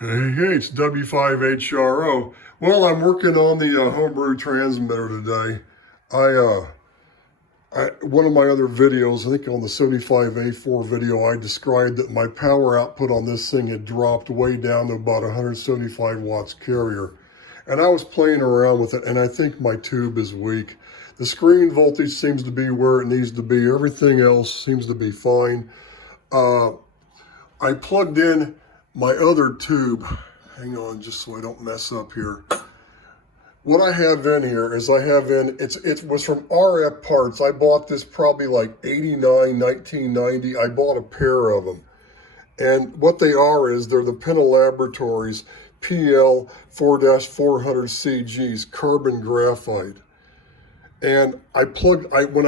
Hey, it's W5HRO. Well, I'm working on the homebrew transmitter today. One of my other videos, I think on the 75A4 video, I described that my power output on this thing had dropped way down to about 175 watts carrier. And I was playing around with it, and I think my tube is weak. The screen voltage seems to be where it needs to be. Everything else seems to be fine. Uh, I plugged in my other tube. Hang on, just so I don't mess up here. What I have in here is it was from RF Parts. I bought this probably like 89, 1990. I bought a pair of them. And what they are is they're the Pinna Laboratories PL 4-400 CGs, carbon graphite. And when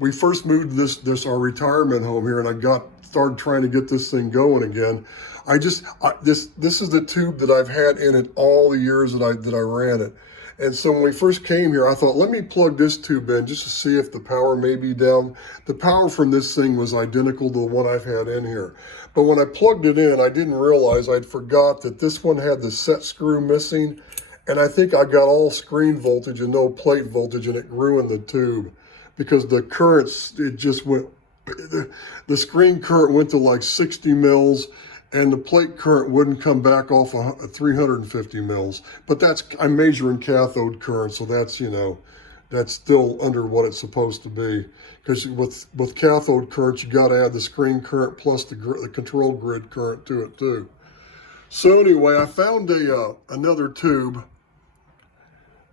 we first moved this our retirement home here, and I started trying to get this thing going again. This is the tube that I've had in it all the years that I ran it. And so when we first came here, I thought, let me plug this tube in just to see if the power may be down. The power from this thing was identical to the one I've had in here. But when I plugged it in, I didn't realize I'd forgot that this one had the set screw missing. And I think I got all screen voltage and no plate voltage, and it ruined the tube because the currents, it just went, the screen current went to like 60 mils and the plate current wouldn't come back off 350 mils. But I'm measuring cathode current, so that's still under what it's supposed to be. Because with cathode current, you got to add the screen current plus the control grid current to it too. So anyway, I found another tube.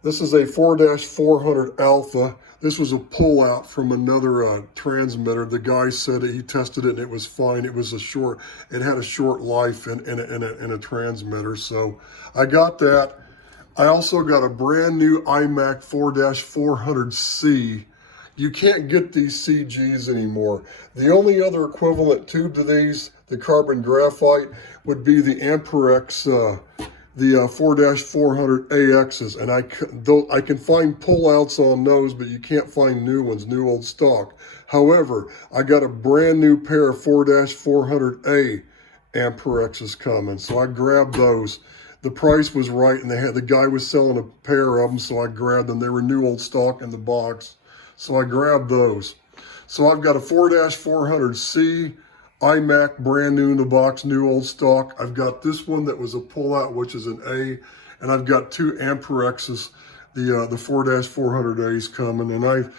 This is a 4-400 alpha. This was a pullout from another transmitter. The guy said he tested it and it was fine. It had a short life in a transmitter. So I got that. I also got a brand new iMac 4-400C. You can't get these CGs anymore. The only other equivalent tube to these, the carbon graphite, would be the Amperex, the 4-400 AXs, and I can find pullouts on those, but you can't find new ones, new old stock. However, I got a brand new pair of 4-400A Amperexes coming, so I grabbed those. The price was right, and the guy was selling a pair of them, so I grabbed them. They were new old stock in the box, so I grabbed those. So I've got a 4-400C iMac, brand new in the box, new old stock. I've got this one that was a pullout, which is an A, and I've got two Amperexes, the 4-400As coming, and I'm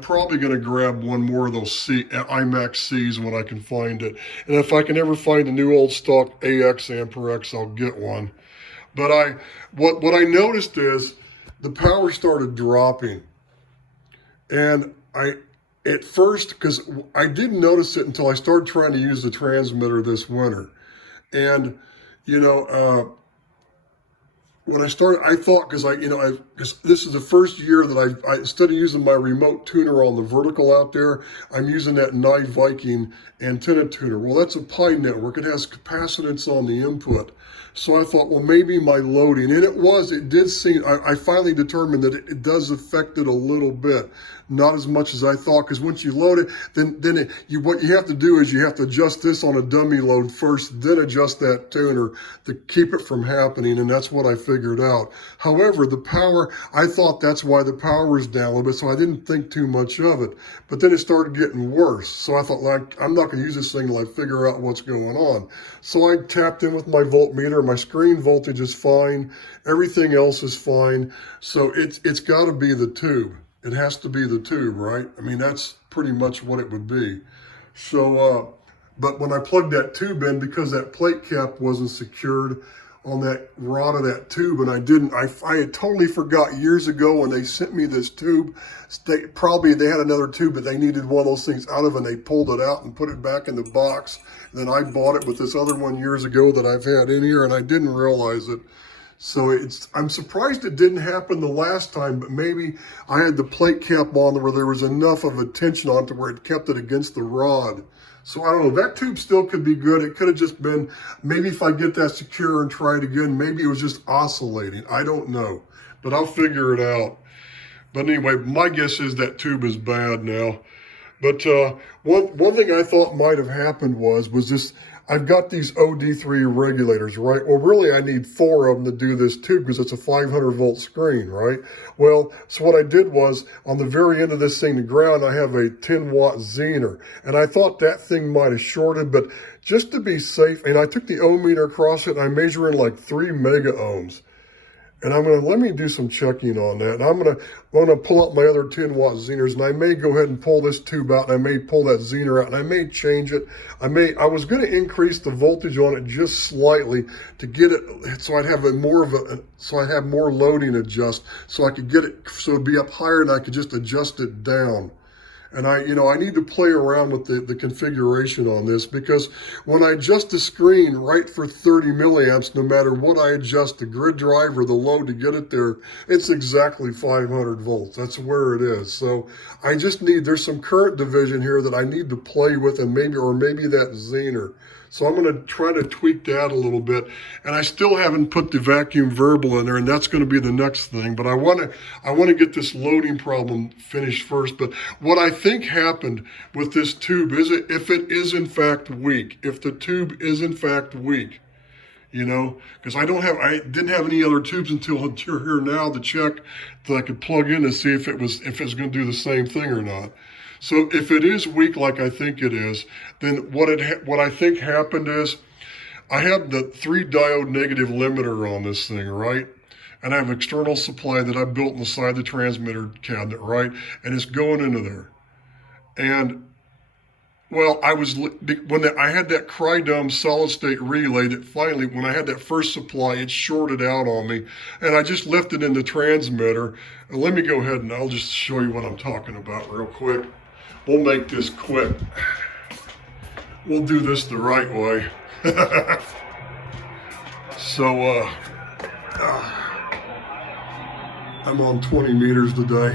probably going to grab one more of those iMac Cs when I can find it. And if I can ever find a new old stock AX Amperex, I'll get one. But what I noticed is the power started dropping, and at first, because I didn't notice it until I started trying to use the transmitter this winter. And, when I started, I thought, because this is the first year that I instead of using my remote tuner on the vertical out there, I'm using that Nye Viking antenna tuner. Well, that's a Pi network. It has capacitance on the input. So I thought, well, maybe my loading, and it did seem, I finally determined that it does affect it a little bit. Not as much as I thought, because once you load it, what you have to do is you have to adjust this on a dummy load first, then adjust that tuner to keep it from happening, and that's what I figured out. However, the power, I thought that's why the power was down a little bit, so I didn't think too much of it. But then it started getting worse, so I thought, I'm not going to use this thing until I figure out what's going on. So I tapped in with my voltmeter. My screen voltage is fine. Everything else is fine. So it's got to be the tube. It has to be the tube, right? I mean, that's pretty much what it would be. So, but when I plugged that tube in, because that plate cap wasn't secured on that rod of that tube, and I had totally forgot years ago when they sent me this tube. They had another tube, but they needed one of those things out of, and they pulled it out and put it back in the box. And then I bought it with this other one years ago that I've had in here, and I didn't realize it. So I'm surprised it didn't happen the last time, but maybe I had the plate cap on where there was enough of a tension on it to where it kept it against the rod. So I don't know, that tube still could be good. It could have just been, maybe if I get that secure and try it again, maybe it was just oscillating. I don't know, but I'll figure it out. But anyway, my guess is that tube is bad now. But one thing I thought might have happened was this, I've got these OD3 regulators, right? Well, really, I need 4 of them to do this too, because it's a 500 volt screen, right? Well, so what I did was, on the very end of this thing, the ground, I have a 10 watt Zener, and I thought that thing might have shorted, but just to be safe, and I took the ohm meter across it, and I measure in like 3 mega ohms. And let me do some checking on that. And I'm gonna pull out my other 10 watt Zeners, and I may go ahead and pull this tube out, and I may pull that Zener out, and I may change it. I was gonna increase the voltage on it just slightly to get it, so I'd have so I have more loading adjust, so I could get it, so it'd be up higher and I could just adjust it down. And I need to play around with the configuration on this, because when I adjust the screen right for 30 milliamps, no matter what I adjust, the grid drive or the load to get it there, it's exactly 500 volts. That's where it is. So I just there's some current division here that I need to play with, and maybe that Zener. So I'm going to try to tweak that a little bit. And I still haven't put the vacuum variable in there, and that's going to be the next thing. But I want to get this loading problem finished first. But what I think happened with this tube is, if it is in fact weak, if the tube is in fact weak, because I didn't have any other tubes until you're here now to check that I could plug in to see if it's going to do the same thing or not. So if it is weak like I think it is, then what I think happened is, I have the 3 diode negative limiter on this thing, right? And I have external supply that I built inside the transmitter cabinet, right? And it's going into there. And well, I had that Crydom solid state relay that finally, when I had that first supply, it shorted out on me, and I just left it in the transmitter. And let me go ahead and I'll just show you what I'm talking about real quick. We'll make this quick. We'll do this the right way. So, I'm on 20 meters today,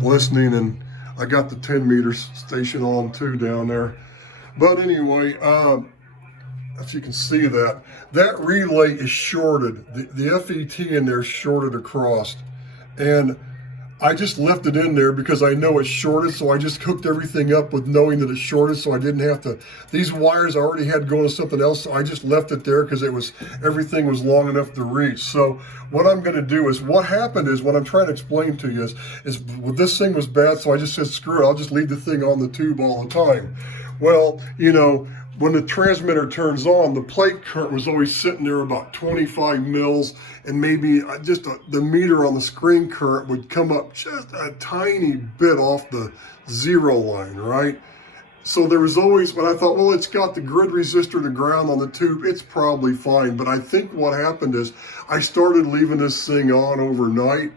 listening, and I got the 10 meter station on too down there. But anyway, if you can see that relay is shorted. The FET in there is shorted across. And I just left it in there because I know it's shorted, so I just hooked everything up with knowing that it's shorted, so I didn't have to, these wires I already had going to something else, so I just left it there because everything was long enough to reach. So what I'm going to do is, what happened is, what I'm trying to explain to you is this thing was bad, so I just said, screw it, I'll just leave the thing on the tube all the time. Well, when the transmitter turns on, the plate current was always sitting there about 25 mils, and maybe just the meter on the screen current would come up just a tiny bit off the 0 line, right? So there was always, but I thought, well, it's got the grid resistor to ground on the tube, it's probably fine. But I think what happened is, I started leaving this thing on overnight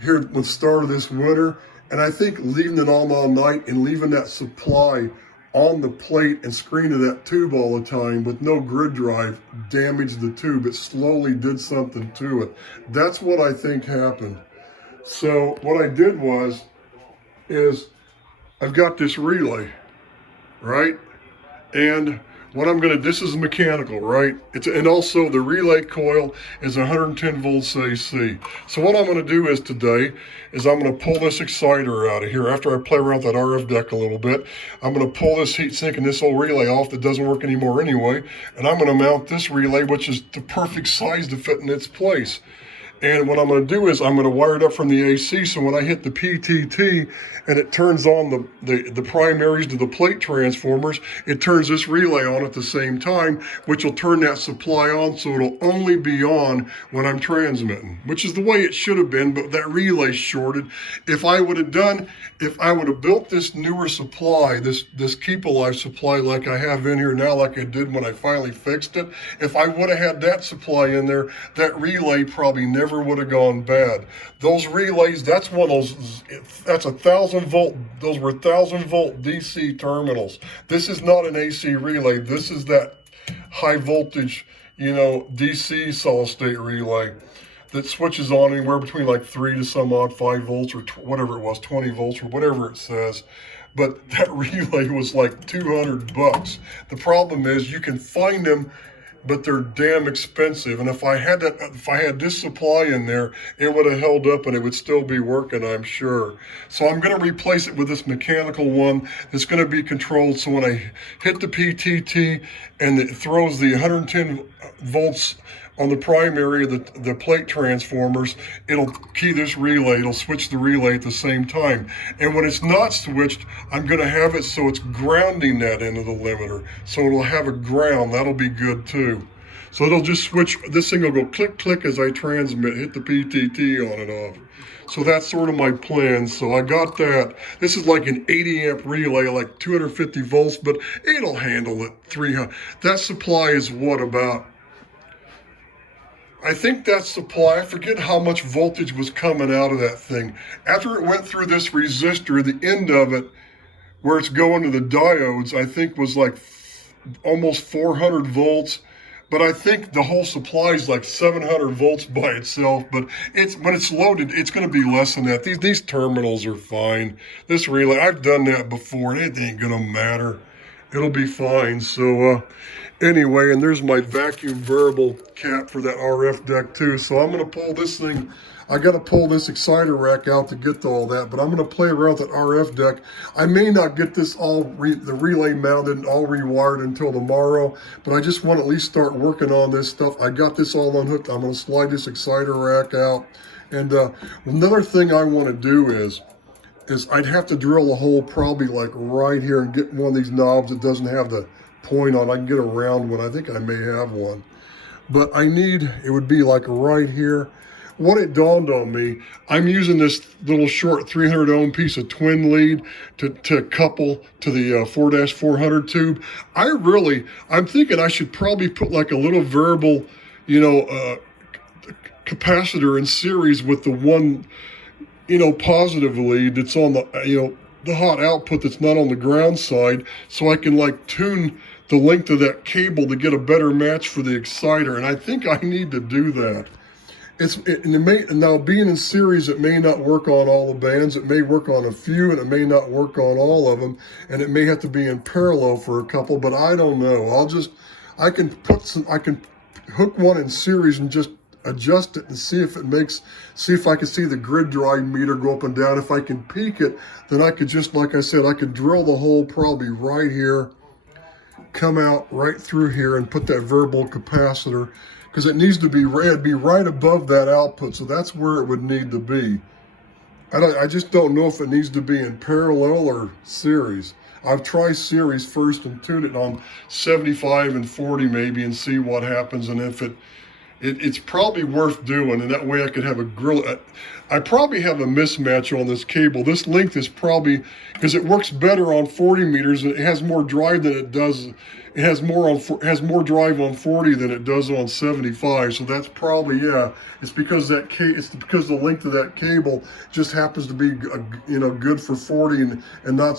here with the start of this winter, and I think leaving it on all night and leaving that supply on the plate and screen of that tube all the time with no grid drive damaged the tube. It slowly did something to it. That's what I think happened. So what I did is I've got this relay, right? And what I'm gonna, this is mechanical, right? And also the relay coil is 110 volts AC. So what I'm gonna do is today, I'm gonna pull this exciter out of here. After I play around with that RF deck a little bit, I'm gonna pull this heat sink and this old relay off that doesn't work anymore anyway. And I'm gonna mount this relay, which is the perfect size to fit in its place. And what I'm going to do is, I'm going to wire it up from the AC, so when I hit the PTT and it turns on the primaries to the plate transformers, it turns this relay on at the same time, which will turn that supply on, so it'll only be on when I'm transmitting, which is the way it should have been, but that relay shorted. If I would have built this newer supply, this Keep Alive supply like I have in here now, like I did when I finally fixed it, if I would have had that supply in there, that relay probably never would have gone bad. Those relays, that's one of those, that's 1,000 volt, those were 1,000 volt DC terminals. This is not an AC relay. This is that high voltage, DC solid state relay that switches on anywhere between like 3 to some odd 5 volts or whatever it was, 20 volts or whatever it says. But that relay was like $200. The problem is, you can find them but they're damn expensive. And if I had this supply in there, it would have held up and it would still be working, I'm sure. So I'm going to replace it with this mechanical one that's going to be controlled. So when I hit the PTT and it throws the 110 volts on the primary of the plate transformers, it'll key this relay, it'll switch the relay at the same time. And when it's not switched, I'm gonna have it so it's grounding that into the limiter. So it'll have a ground, that'll be good too. So it'll just switch, this thing will go click, click as I transmit, hit the PTT on and off. So that's sort of my plan. So I got that. This is like an 80 amp relay, like 250 volts, but it'll handle it. 300. That supply is what, about, I think that supply, I forget how much voltage was coming out of that thing. After it went through this resistor, the end of it, where it's going to the diodes, I think was like almost 400 volts. But I think the whole supply is like 700 volts by itself. But when it's loaded, it's going to be less than that. These terminals are fine. This relay, I've done that before, and it ain't going to matter. It'll be fine. So anyway, and there's my vacuum variable cap for that RF deck too. So I'm going to pull this thing. I got to pull this exciter rack out to get to all that, but I'm going to play around with that RF deck. I may not get this the relay mounted and all rewired until tomorrow, but I just want to at least start working on this stuff. I got this all unhooked. I'm going to slide this exciter rack out. And another thing I want to do is I'd have to drill a hole probably like right here and get one of these knobs that doesn't have the point on. I can get a round one. I think I may have one. But it would be like right here. What it dawned on me, I'm using this little short 300 ohm piece of twin lead to couple to the 4-400 tube. I'm thinking I should probably put like a little variable, capacitor in series with the one, positive lead that's on the hot output that's not on the ground side, so I can like tune the length of that cable to get a better match for the exciter. And I think I need to do that. Now being in series, it may not work on all the bands. It may work on a few, and it may not work on all of them, and it may have to be in parallel for a couple. But I don't know. I can hook one in series and just adjust it and see if I can see the grid drive meter go up and down. If I can peak it, then I could just, like I said, I could drill the hole probably right here, come out right through here and put that variable capacitor, because it needs to be, it'd be right above that output. So that's where it would need to be. I just don't know if it needs to be in parallel or series. I've tried series first and tuned it on 75 and 40 maybe and see what happens. And if it's probably worth doing, and that way I could have a grill. I probably have a mismatch on this cable. This length is probably, because it works better on 40 meters, and it has more drive than it does. It has more drive on 40 than it does on 75. So that's probably, yeah. It's because the length of that cable just happens to be, good for 40 and not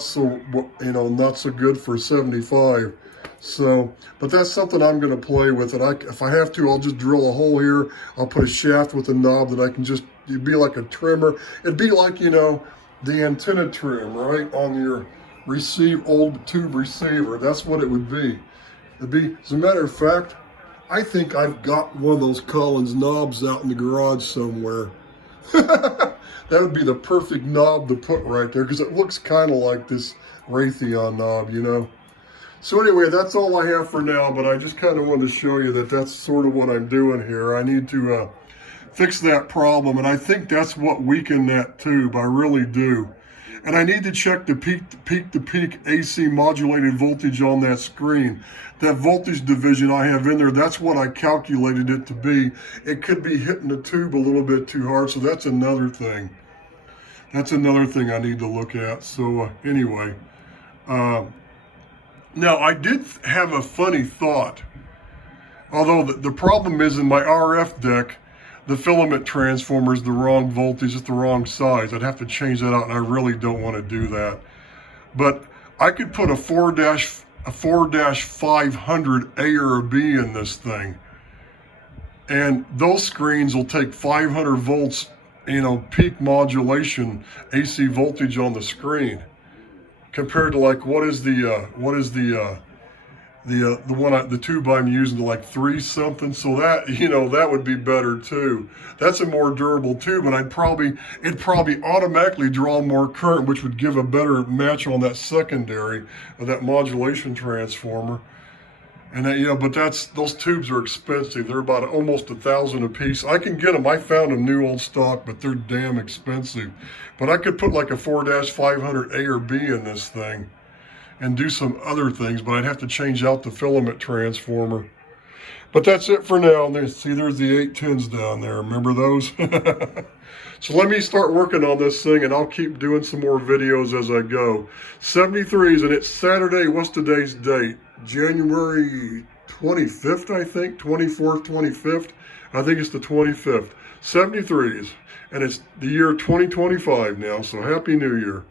so good for 75. So, but that's something I'm going to play with. And if I have to, I'll just drill a hole here. I'll put a shaft with a knob that I can it'd be like a trimmer. It'd be like, the antenna trim, right, on your old tube receiver. That's what it would be. As a matter of fact, I think I've got one of those Collins knobs out in the garage somewhere. That would be the perfect knob to put right there, because it looks kind of like this Raytheon knob, So anyway, that's all I have for now, but I just kind of wanted to show you that that's sort of what I'm doing here. I need to fix that problem, and I think that's what weakened that tube. I really do. And I need to check the peak-to-peak AC modulated voltage on that screen. That voltage division I have in there, that's what I calculated it to be. It could be hitting the tube a little bit too hard, so that's another thing. That's another thing I need to look at. So anyway, now I did have a funny thought. Although the problem is in my RF deck, the filament transformer is the wrong voltage, it's the wrong size. I'd have to change that out, and I really don't want to do that. But I could put a 4-500 A or a B in this thing. And those screens will take 500 volts, peak modulation AC voltage on the screen. Compared to like, what is the the tube I'm using to like 3 something, so that, that would be better too. That's a more durable tube, and it'd probably automatically draw more current, which would give a better match on that secondary of that modulation transformer. And that, but those tubes are expensive. They're about almost $1,000 a piece. I can get them. I found them new old stock, but they're damn expensive. But I could put like a 4-500A or B in this thing and do some other things, but I'd have to change out the filament transformer. But that's it for now. There's the 810s down there. Remember those? So let me start working on this thing, and I'll keep doing some more videos as I go. 73s, and it's Saturday. What's today's date? January 25th, I think. 24th, 25th. I think it's the 25th. 73s. And it's the year 2025 now, so Happy New Year.